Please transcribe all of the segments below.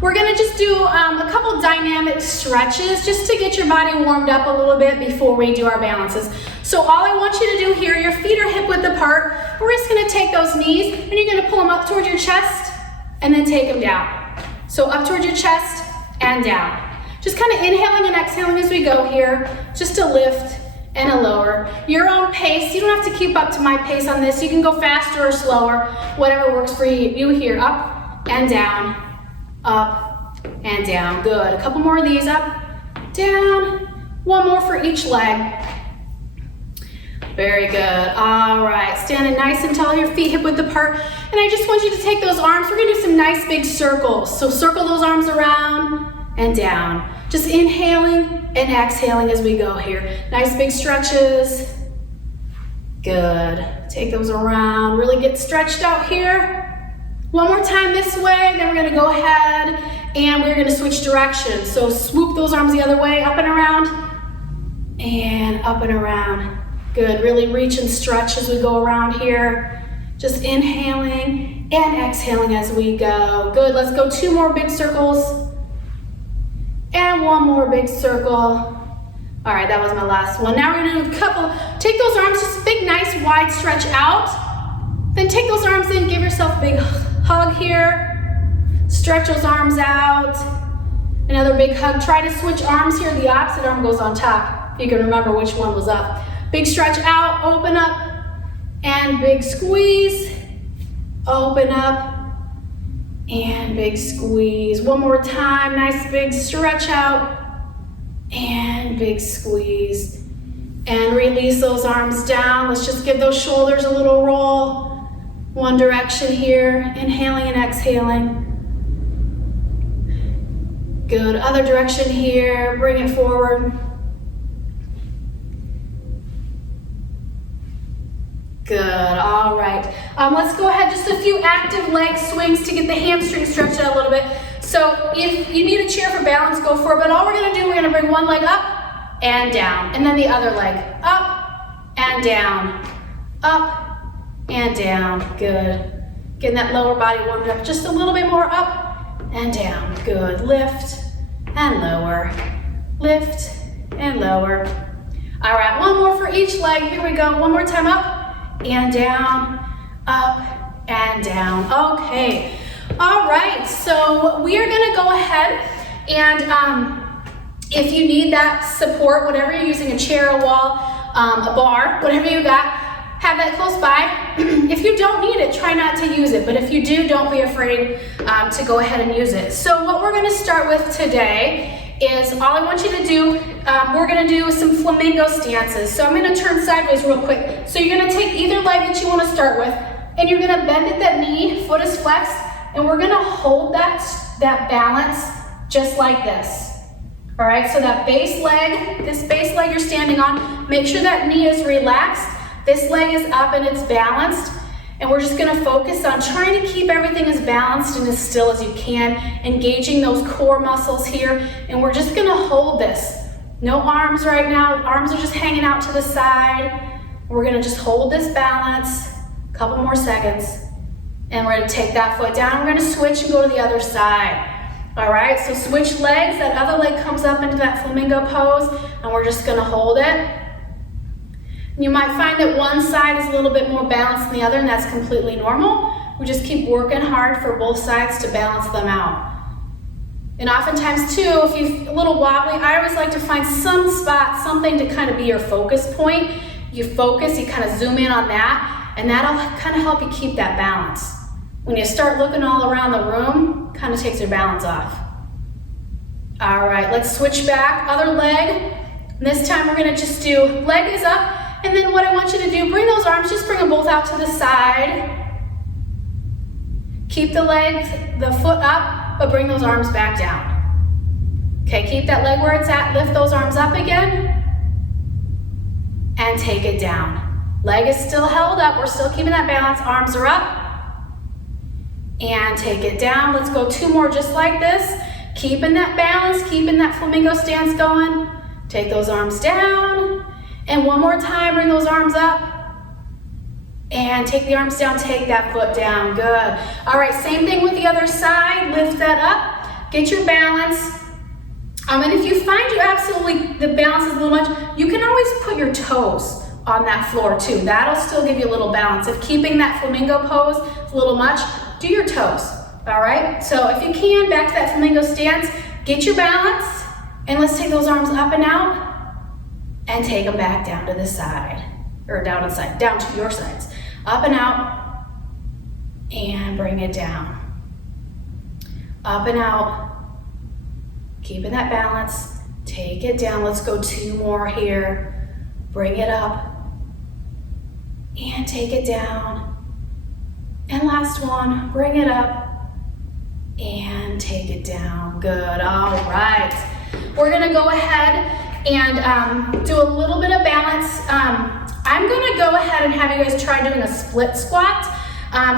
We're gonna just do a couple dynamic stretches just to get your body warmed up a little bit before we do our balances. So all I want you to do here, your feet are hip width apart. We're just gonna take those knees and you're gonna pull them up towards your chest and then take them down. So up towards your chest and down. Just kind of inhaling and exhaling as we go here, just a lift and a lower. Your own pace, you don't have to keep up to my pace on this. You can go faster or slower, whatever works for you here. Up and down, up and down. Good. A couple more of these, up, down. One more for each leg. Very good. All right, standing nice and tall, your feet hip width apart. And I just want you to take those arms. We're gonna do some nice big circles. So circle those arms around and down. Just inhaling and exhaling as we go here. Nice big stretches. Good. Take those around. Really get stretched out here. One more time this way, then we're gonna go ahead and we're gonna switch directions. So swoop those arms the other way, up and around, and up and around. Good, really reach and stretch as we go around here. Just inhaling and exhaling as we go. Good, let's go 2 more big circles. And 1 more big circle. All right, that was my last one. Now we're gonna do a couple, take those arms, just big, nice, wide stretch out. Then take those arms in, give yourself a big hug here. Stretch those arms out. Another big hug. Try to switch arms here. The opposite arm goes on top. If you can remember which one was up. Big stretch out, open up, and big squeeze. Open up, and big squeeze. One more time, nice big stretch out, and big squeeze. And release those arms down. Let's just give those shoulders a little roll. One direction here, inhaling and exhaling. Good, other direction here, bring it forward. Good, all right. Let's go ahead, just a few active leg swings to get the hamstring stretched out a little bit. So if you need a chair for balance, go for it, but all we're gonna do, we're gonna bring one leg up and down, and then the other leg up and down, up and down, good. Getting that lower body warmed up just a little bit more, up and down, good. Lift and lower, lift and lower. All right, one more for each leg, here we go. One more time, up and down, up and down. Okay, all right, so we are gonna go ahead and if you need that support, whatever you're using, a chair, a wall, a bar, whatever you got, have that close by. If you don't need it, try not to use it, but if you do, don't be afraid to go ahead and use it. So what we're gonna start with today is, all I want you to do, we're gonna do some flamingo stances. So I'm gonna turn sideways real quick. So you're gonna take either leg that you wanna start with, and you're gonna bend at that knee, foot is flexed, and we're gonna hold that balance just like this. All right, so that base leg, this base leg you're standing on, make sure that knee is relaxed. This leg is up and it's balanced. And we're just gonna focus on trying to keep everything as balanced and as still as you can, engaging those core muscles here. And we're just gonna hold this. No arms right now, arms are just hanging out to the side. We're gonna just hold this balance, a couple more seconds. And we're gonna take that foot down, we're gonna switch and go to the other side. All right, so switch legs, that other leg comes up into that flamingo pose, and we're just gonna hold it. You might find that one side is a little bit more balanced than the other, and that's completely normal. We just keep working hard for both sides to balance them out. And oftentimes too, if you're a little wobbly, I always like to find some spot, something to kind of be your focus point. You focus, you kind of zoom in on that, and that'll kind of help you keep that balance. When you start looking all around the room, kind of takes your balance off. All right, let's switch back, other leg. And this time we're gonna just do, leg is up, and then what I want you to do, bring those arms, just bring them both out to the side. Keep the legs, the foot up, but bring those arms back down. Okay, keep that leg where it's at, lift those arms up again, and take it down. Leg is still held up, we're still keeping that balance, arms are up, and take it down. Let's go 2 more just like this. Keeping that balance, keeping that flamingo stance going. Take those arms down. And one more time, bring those arms up. And take the arms down, take that foot down, good. All right, same thing with the other side. Lift that up, get your balance. And if you find you absolutely, the balance is a little much, you can always put your toes on that floor too. That'll still give you a little balance. If keeping that flamingo pose is a little much, do your toes, all right? So if you can, back to that flamingo stance, get your balance, and let's take those arms up and out, and take them back down to the side, or down to the side, down to your sides. Up and out, and bring it down. Up and out. Keeping that balance, take it down. Let's go 2 more here. Bring it up and take it down. And last one, bring it up and take it down. Good, all right. We're gonna go ahead and do a little bit of balance. I'm gonna go ahead and have you guys try doing a split squat.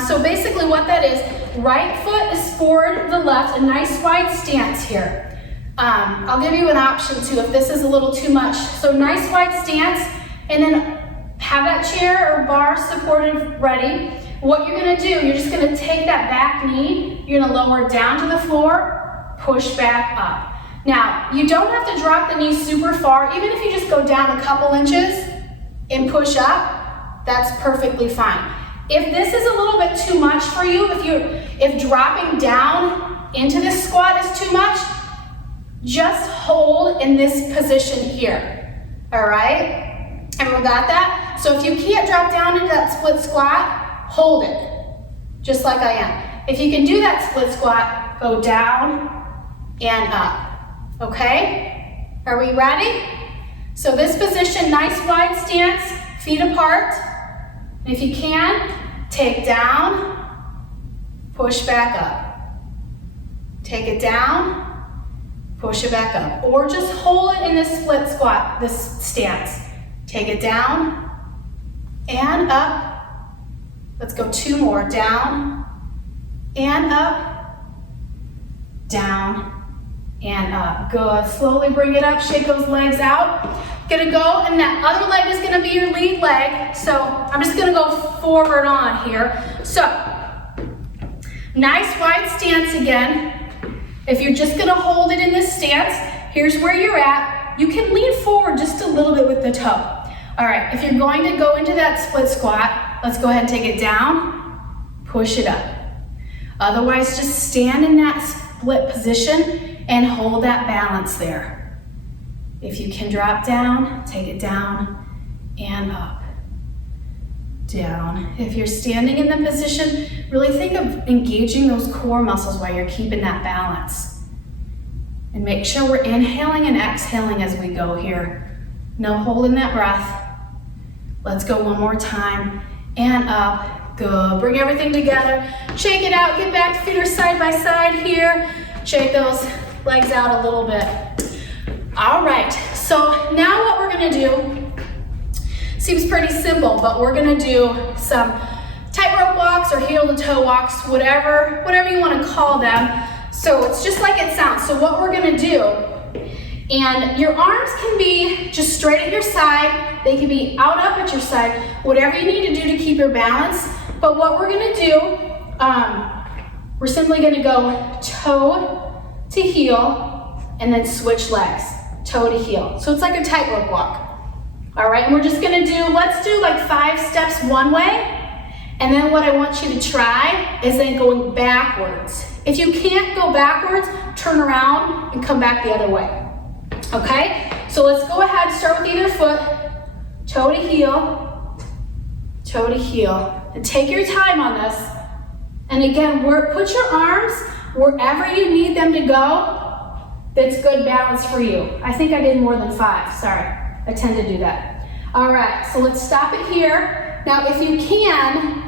So basically what that is, right foot is forward, the left, a nice wide stance here. I'll give you an option too if this is a little too much. So nice wide stance, and then have that chair or bar supported ready. What you're gonna do, you're just gonna take that back knee, you're gonna lower it down to the floor, push back up. Now, you don't have to drop the knee super far. Even if you just go down a couple inches and push up, that's perfectly fine. If this is a little bit too much for you, if dropping down into this squat is too much, just hold in this position here, all right? Everyone got that? So if you can't drop down into that split squat, hold it, just like I am. If you can do that split squat, go down and up, okay? Are we ready? So this position, nice wide stance, feet apart. If you can, take down, push back up. Take it down, push it back up, or just hold it in this split squat, this stance. Take it down and up. Let's go 2 more, down and up, down and up. Good, slowly bring it up, shake those legs out. Gonna go, and that other leg is gonna be your lead leg. So I'm just gonna go forward on here. So, nice wide stance again. If you're just gonna hold it in this stance, here's where you're at. You can lean forward just a little bit with the toe. All right, if you're going to go into that split squat, let's go ahead and take it down, push it up. Otherwise, just stand in that split position and hold that balance there. If you can drop down, take it down and up, down. If you're standing in the position, really think of engaging those core muscles while you're keeping that balance. And make sure we're inhaling and exhaling as we go here. No holding that breath. Let's go 1 more time and up. Good. Bring everything together. Shake it out. Get back. Feet are side by side here. Shake those legs out a little bit. All right. So now what we're going to do seems pretty simple, but we're going to do some tightrope walks or heel to toe walks, whatever you want to call them. So it's just like it sounds. So what we're going to do, and your arms can be just straight at your side. They can be out up at your side, whatever you need to do to keep your balance. But what we're gonna do, we're simply gonna go toe to heel and then switch legs, toe to heel. So it's like a tightrope walk. All right, and we're just gonna let's do like 5 steps one way. And then what I want you to try is then going backwards. If you can't go backwards, turn around and come back the other way. Okay, so let's go ahead, start with either foot, toe to heel, and take your time on this. And again, put your arms wherever you need them to go that's good balance for you. I think I did more than 5, sorry, I tend to do that. All right, so let's stop it here. Now if you can,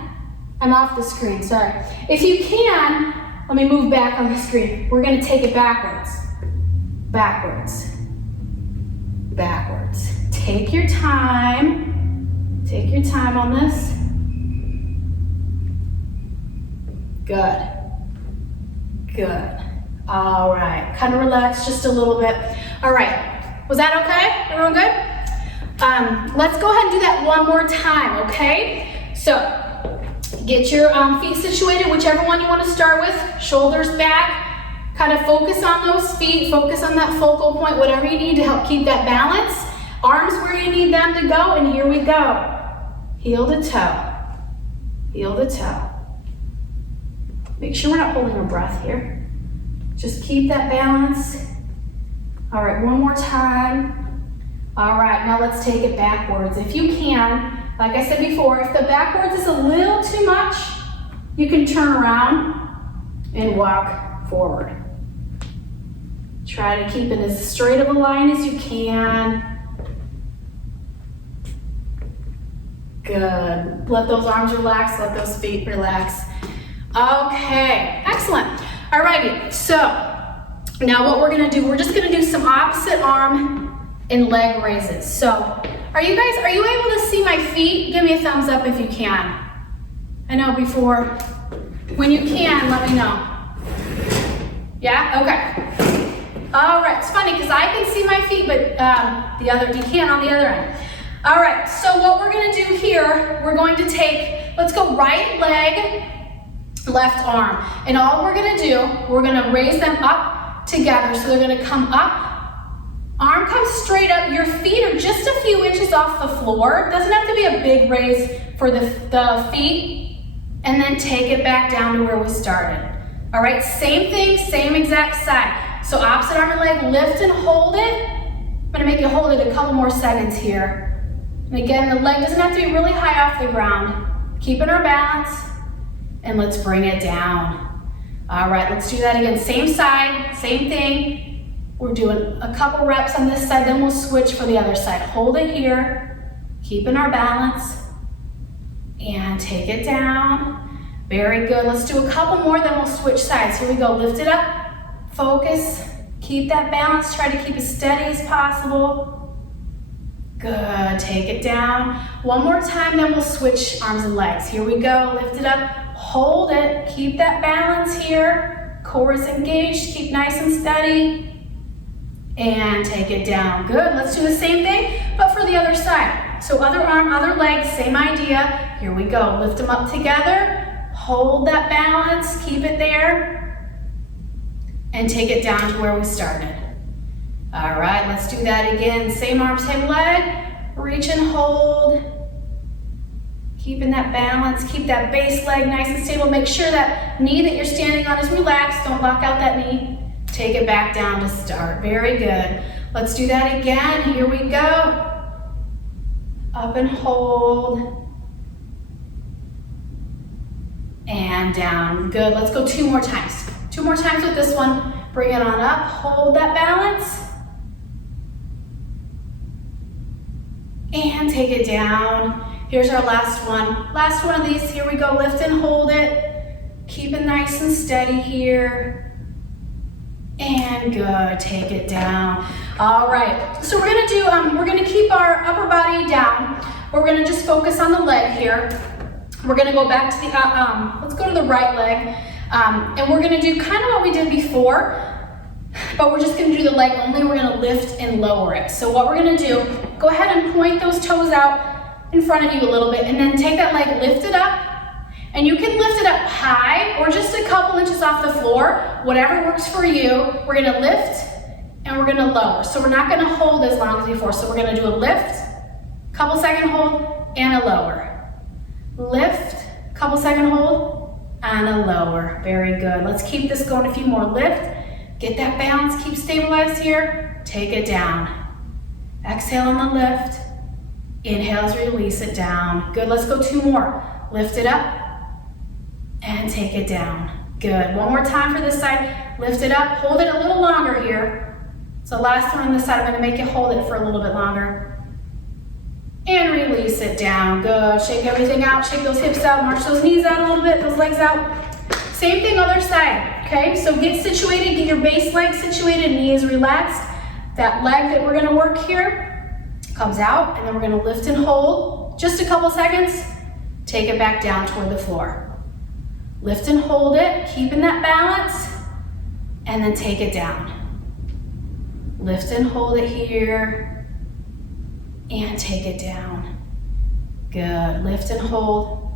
I'm off the screen, sorry. If you can, let me move back on the screen. We're gonna take it backwards, backwards. Backwards. Take your time on this. Good. All right, kind of relax just a little bit. All right, was that okay? Everyone good? Let's go ahead and do that one more time, okay? So, get your feet situated, whichever one you want to start with. Shoulders back, Kind of focus on those feet, focus on that focal point, whatever you need to help keep that balance. Arms where you need them to go, and here we go. Heel to toe, heel to toe. Make sure we're not holding our breath here. Just keep that balance. All right, one more time. All right, now let's take it backwards. If you can, like I said before, if the backwards is a little too much, you can turn around and walk forward. Try to keep it as straight of a line as you can. Good. Let those arms relax, let those feet relax. Okay, excellent. Alrighty, so now what we're gonna do, we're just gonna do some opposite arm and leg raises. So, are you able to see my feet? Give me a thumbs up if you can. I know before, when you can, let me know. Yeah, okay. All right, it's funny because I can see my feet, but you can't on the other end. All right, so what we're gonna do here, we're going to take, let's go right leg, left arm. And all we're gonna do, we're gonna raise them up together. So they're gonna come up, arm comes straight up, your feet are just a few inches off the floor. It doesn't have to be a big raise for the feet. And then take it back down to where we started. All right, same thing, same exact side. So opposite arm and leg, lift and hold it. I'm gonna make you hold it a couple more seconds here. And again, the leg doesn't have to be really high off the ground. Keeping our balance, and let's bring it down. All right, let's do that again. Same side, same thing. We're doing a couple reps on this side, then we'll switch for the other side. Hold it here, keeping our balance, and take it down. Very good. Let's do a couple more, then we'll switch sides. Here we go. Lift it up, focus, keep that balance. Try to keep as steady as possible. Good, take it down. One more time, then we'll switch arms and legs. Here we go, lift it up, hold it, keep that balance here. Core is engaged, keep nice and steady. And take it down, good. Let's do the same thing, but for the other side. So other arm, other leg, same idea. Here we go, lift them up together, hold that balance, keep it there. And take it down to where we started. All right, let's do that again. Same arm, same leg. Reach and hold. Keeping that balance. Keep that base leg nice and stable. Make sure that knee that you're standing on is relaxed. Don't lock out that knee. Take it back down to start. Very good. Let's do that again. Here we go. Up and hold. And down. Good. Let's go 2 more times. 2 more times with this one. Bring it on up. Hold that balance. And take it down. Here's our last one. Last one of these. Here we go. Lift and hold it. Keep it nice and steady here. And good. Take it down. All right. So we're gonna do. We're gonna keep our upper body down. We're gonna just focus on the leg here. We're gonna go back to the. Let's go to the right leg, and we're gonna do kind of what we did before. But we're just gonna do the leg only. We're gonna lift and lower it. So what we're gonna do, go ahead and point those toes out in front of you a little bit, and then take that leg, lift it up, and you can lift it up high or just a couple inches off the floor, whatever works for you. We're gonna lift and we're gonna lower. So we're not gonna hold as long as before. So we're gonna do a lift, couple second hold, and a lower. Lift, couple second hold, and a lower. Very good. Let's keep this going a few more. Lift. Get that balance, keep stabilized here. Take it down. Exhale on the lift. Inhale as release it down. Good, let's go 2 more. Lift it up and take it down. Good, one more time for this side. Lift it up, hold it a little longer here. So last one on this side, I'm gonna make you hold it for a little bit longer. And release it down, good. Shake everything out, shake those hips out, march those knees out a little bit, those legs out. Same thing, other side, okay? So get situated, get your base leg situated, knee is relaxed. That leg that we're gonna work here comes out, and then we're gonna lift and hold. Just a couple seconds, take it back down toward the floor. Lift and hold it, keeping that balance, and then take it down. Lift and hold it here, and take it down. Good, lift and hold,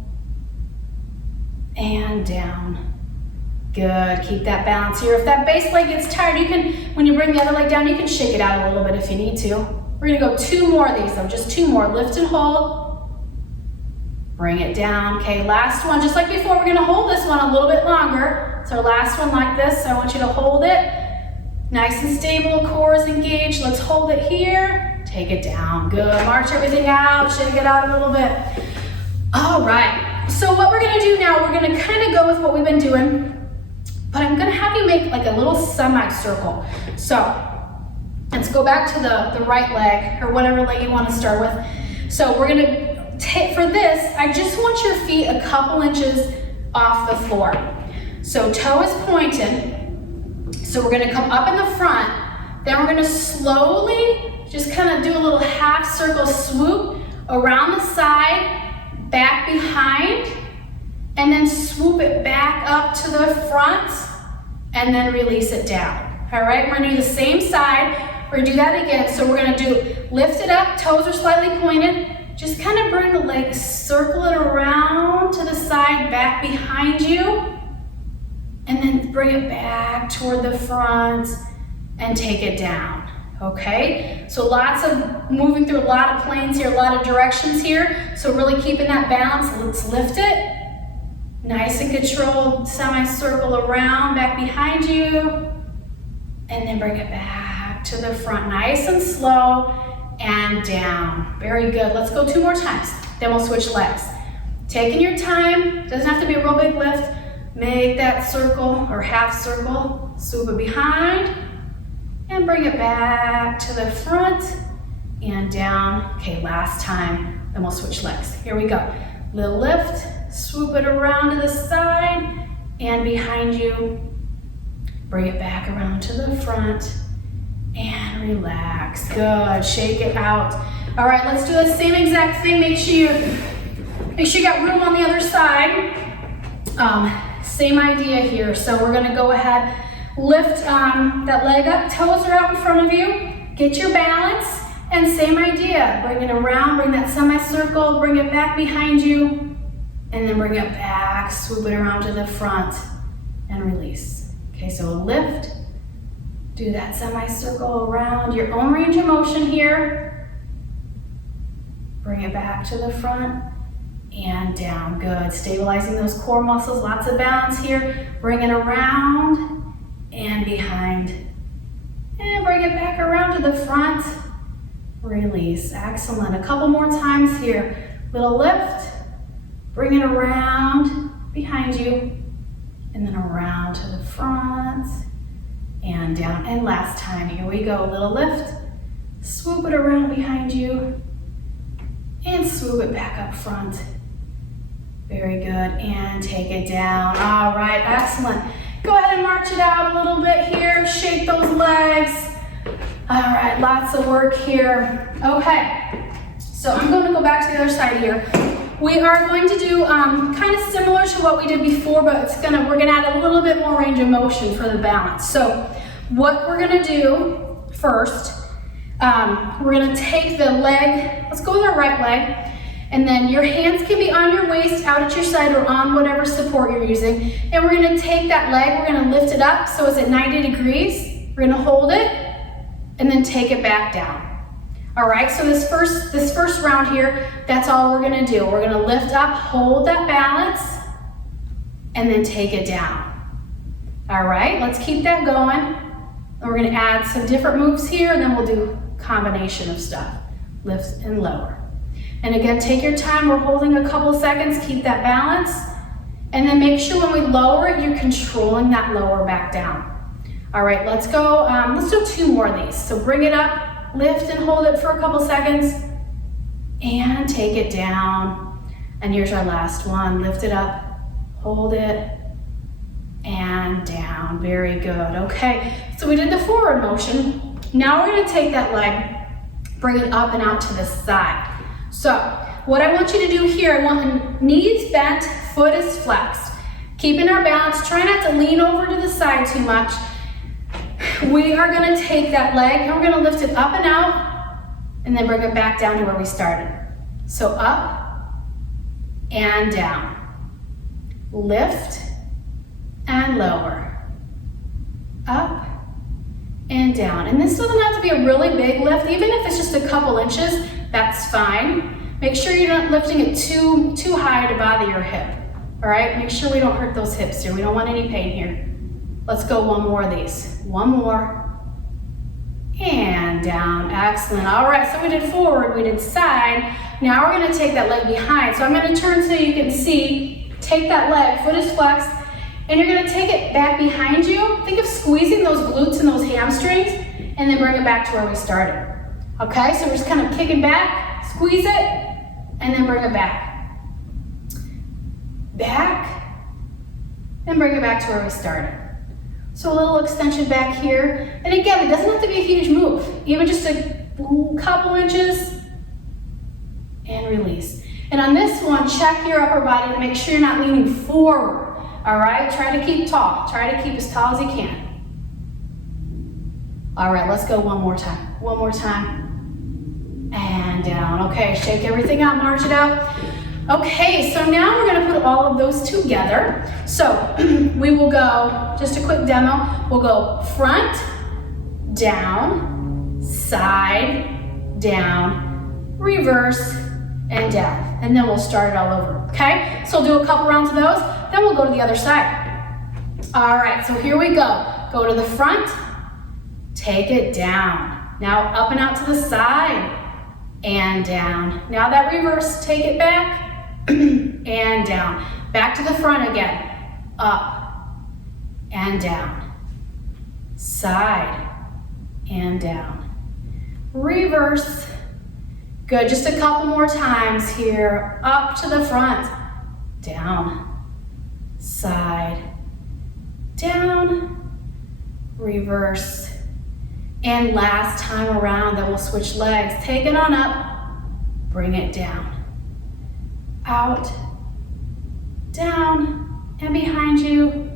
and down. Good, keep that balance here. If that base leg gets tired, you can, when you bring the other leg down, you can shake it out a little bit if you need to. We're gonna go 2 more of these though, just 2 more. Lift and hold. Bring it down. Okay, last one, just like before, we're gonna hold this one a little bit longer. So our last one like this, so I want you to hold it. Nice and stable, core is engaged. Let's hold it here. Take it down, good. March everything out, shake it out a little bit. All right, so what we're gonna do now, we're gonna kind of go with what we've been doing, but I'm gonna have you make like a little semicircle. So let's go back to the right leg, or whatever leg you wanna start with. So we're gonna take, for this, I just want your feet a couple inches off the floor. So toe is pointed. So we're gonna come up in the front, then we're gonna slowly just kind of do a little half circle swoop around the side, back behind, and then swoop it back up to the front, and then release it down. All right, we're gonna do the same side. We're gonna do that again. So we're gonna do, lift it up, toes are slightly pointed, just kind of bring the legs, circle it around to the side, back behind you, and then bring it back toward the front and take it down, okay? So lots of moving through a lot of planes here, a lot of directions here. So really keeping that balance. Let's lift it. Nice and controlled, semicircle around, back behind you, and then bring it back to the front. Nice and slow and down. Very good. Let's go 2 more times. Then we'll switch legs. Taking your time, doesn't have to be a real big lift. Make that circle or half circle, swoop it behind, and bring it back to the front and down. Okay, last time, then we'll switch legs. Here we go. Little lift, swoop it around to the side and behind you. Bring it back around to the front and relax. Good, shake it out. All right, let's do the same exact thing. Make sure you got room on the other side. Same idea here. So we're gonna go ahead, lift that leg up, toes are out in front of you, get your balance, and same idea. Bring it around, bring that semicircle, bring it back behind you, and then bring it back, swoop it around to the front, and release. Okay, so lift, do that semicircle around, your own range of motion here. Bring it back to the front, and down, good. Stabilizing those core muscles, lots of balance here. Bring it around and behind. And bring it back around to the front. Release, excellent. A couple more times here. Little lift, bring it around behind you, and then around to the front and down. And last time, here we go. Little lift, swoop it around behind you, and swoop it back up front. Very good, and take it down. All right, excellent. Go ahead and march it out a little bit here. Shake those legs. All right, lots of work here. Okay, so I'm going to go back to the other side here. We are going to do kind of similar to what we did before, but we're gonna add a little bit more range of motion for the balance. So what we're gonna do first, we're gonna take the leg, let's go with our right leg, and then your hands can be on your waist, out at your side, or on whatever support you're using. And we're gonna take that leg, we're gonna lift it up so it's at 90 degrees. We're gonna hold it, and then take it back down. All right, so this first round here, that's all we're gonna do. We're gonna lift up, hold that balance, and then take it down. All right, let's keep that going. And we're gonna add some different moves here, and then we'll do a combination of stuff. Lift and lower. And again, take your time. We're holding a couple seconds, keep that balance. And then make sure when we lower it, you're controlling that lower back down. All right, let's go, let's do 2 more of these. So bring it up, lift and hold it for a couple seconds, and take it down. And here's our last one. Lift it up, hold it, and down. Very good. Okay, so we did the forward motion. Now we're gonna take that leg, bring it up and out to the side. So what I want you to do here, I want the knees bent, foot is flexed. Keeping our balance, try not to lean over to the side too much. We are gonna take that leg and we're gonna lift it up and out and then bring it back down to where we started. So up and down. Lift and and lower. Up and down. And this doesn't have to be a really big lift. Even if it's just a couple inches, that's fine. Make sure you're not lifting it too high to bother your hip. All right, make sure we don't hurt those hips here. We don't want any pain here. Let's go one more of these. One more. And down, excellent. All right, so we did forward, we did side. Now we're gonna take that leg behind. So I'm gonna turn so you can see, take that leg, foot is flexed, and you're gonna take it back behind you. Think of squeezing those glutes and those hamstrings, and then bring it back to where we started. Okay, so we're just kind of kicking back, squeeze it, and then bring it back. Back, and bring it back to where we started. So a little extension back here. And again, it doesn't have to be a huge move. Even just a couple inches and release. And on this one, check your upper body to make sure you're not leaning forward. All right, try to keep tall. Try to keep as tall as you can. All right, let's go one more time. One more time. And down. Okay, shake everything out, march it out. Okay, so now we're gonna put all of those together. So we will go, just a quick demo, we'll go front, down, side, down, reverse, and down. And then we'll start it all over, okay? So we'll do a couple rounds of those, then we'll go to the other side. All right, so here we go. Go to the front, take it down. Now up and out to the side, and down. Now that reverse, take it back, and down. Back to the front again. Up and down. Side and down. Reverse. Good, just a couple more times here. Up to the front. Down. Side. Down. Reverse. And last time around, then we'll switch legs. Take it on up. Bring it down. Out, down, and behind you,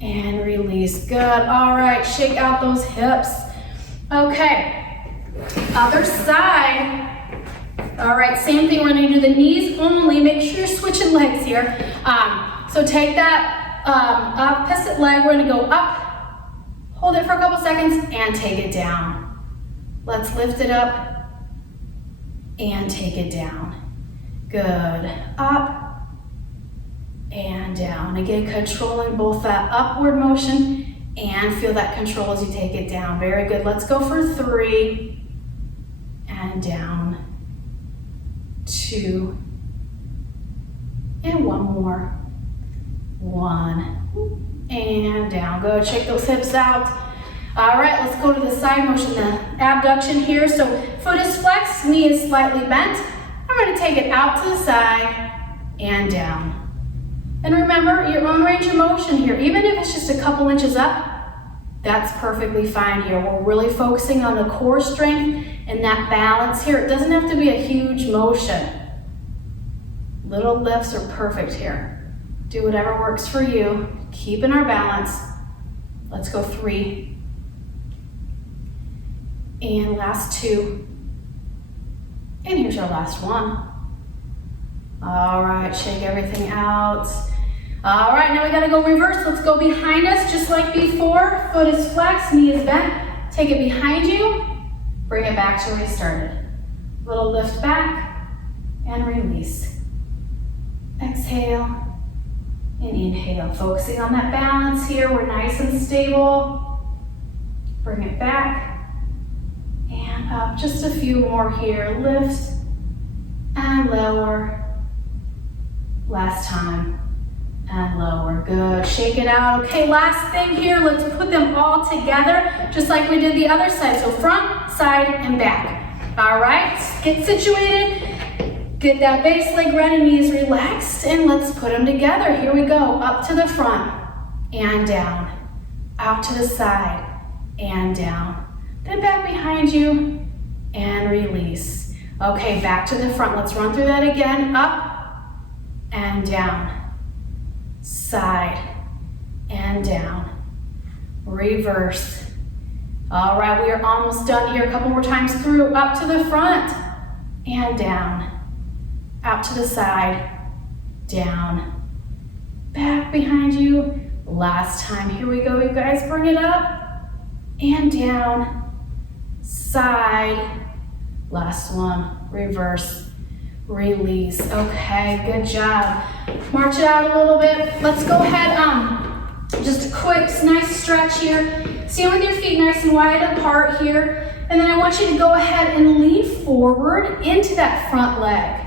and release. Good. All right, shake out those hips. Okay, other side. All right, same thing. We're gonna do the knees only. Make sure you're switching legs here. So take that opposite leg. We're gonna go up, hold it for a couple seconds, and take it down. Let's lift it up and take it down. Good. Up and down. Again, controlling both that upward motion and feel that control as you take it down. Very good. Let's go for 3 and down. 2 and one more. 1 and down. Good. Shake those hips out. All right, let's go to the side motion, the abduction here. So foot is flexed, knee is slightly bent. I'm going to take it out to the side and down. And remember, your own range of motion here, even if it's just a couple inches up, that's perfectly fine here. We're really focusing on the core strength and that balance here. It doesn't have to be a huge motion. Little lifts are perfect here. Do whatever works for you. Keeping our balance. Let's go 3. And last 2. And here's our last one. All right, shake everything out. All right, now we gotta go reverse. Let's go behind us just like before. Foot is flexed, knee is bent. Take it behind you, bring it back to where we started. Little lift back and release. Exhale and inhale. Focusing on that balance here. We're nice and stable. Bring it back. And up, just a few more here. Lift and lower. Last time, and lower. Good, shake it out. Okay, last thing here, let's put them all together, just like we did the other side. So front, side, and back. All right, get situated. Get that base leg ready, knees relaxed, and let's put them together. Here we go, up to the front, and down. Out to the side, and down. Then back behind you, and release. Okay, back to the front. Let's run through that again. Up and down. Side and down. Reverse. All right, we are almost done here. A couple more times through. Up to the front and down. Out to the side, down. Back behind you. Last time, here we go, you guys, bring it up and down, side, last one, reverse, release. Okay, good job. March it out a little bit. Let's go ahead, just a quick, nice stretch here. Stand with your feet nice and wide apart here. And then I want you to go ahead and lean forward into that front leg.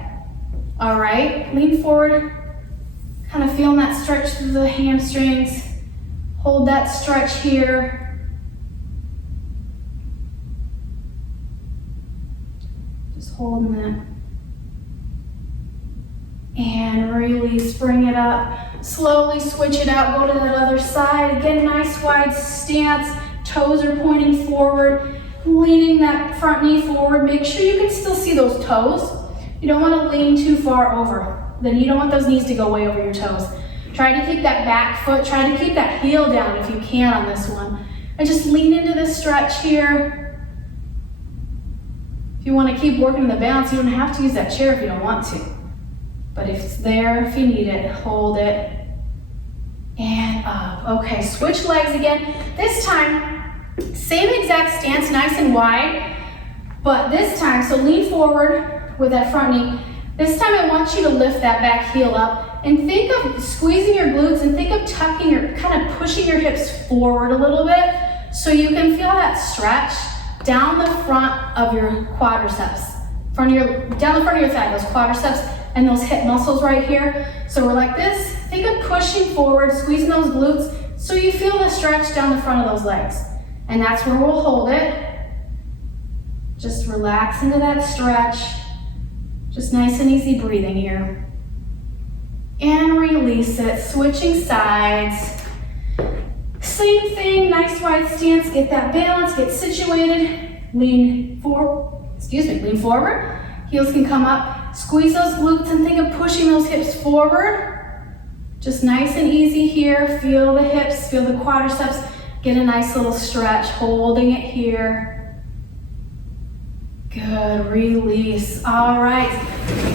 All right, lean forward, kind of feeling that stretch through the hamstrings. Hold that stretch here. Just holding that. And release, bring it up. Slowly switch it out, go to that other side. Again, nice wide stance. Toes are pointing forward. Leaning that front knee forward. Make sure you can still see those toes. You don't want to lean too far over. Then you don't want those knees to go way over your toes. Try to keep that back foot. Try to keep that heel down if you can on this one. And just lean into this stretch here. If you want to keep working the balance, you don't have to use that chair if you don't want to. But if it's there, if you need it, hold it. And up. Okay, switch legs again. This time, same exact stance, nice and wide. But this time, so lean forward with that front knee. This time I want you to lift that back heel up and think of squeezing your glutes and think of tucking your, kind of pushing your hips forward a little bit so you can feel that stretch down the front of your quadriceps. Down the front of your thigh, those quadriceps and those hip muscles right here. So we're like this, think of pushing forward, squeezing those glutes so you feel the stretch down the front of those legs. And that's where we'll hold it. Just relax into that stretch. Just nice and easy breathing here. And release it, switching sides. Same thing, nice wide stance, get that balance, get situated. Lean forward, heels can come up. Squeeze those glutes and think of pushing those hips forward. Just nice and easy here. Feel the hips, feel the quadriceps. Get a nice little stretch, holding it here. Good, release. All right.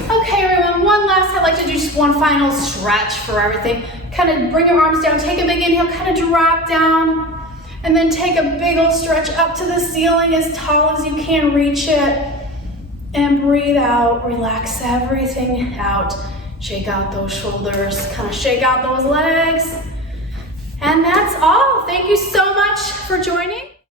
Okay, everyone, one last, I'd like to do just one final stretch for everything. Kind of bring your arms down, take a big inhale, kind of drop down, and then take a big old stretch up to the ceiling as tall as you can reach it. And breathe out, relax everything out. Shake out those shoulders, kind of shake out those legs. And that's all. Thank you so much for joining.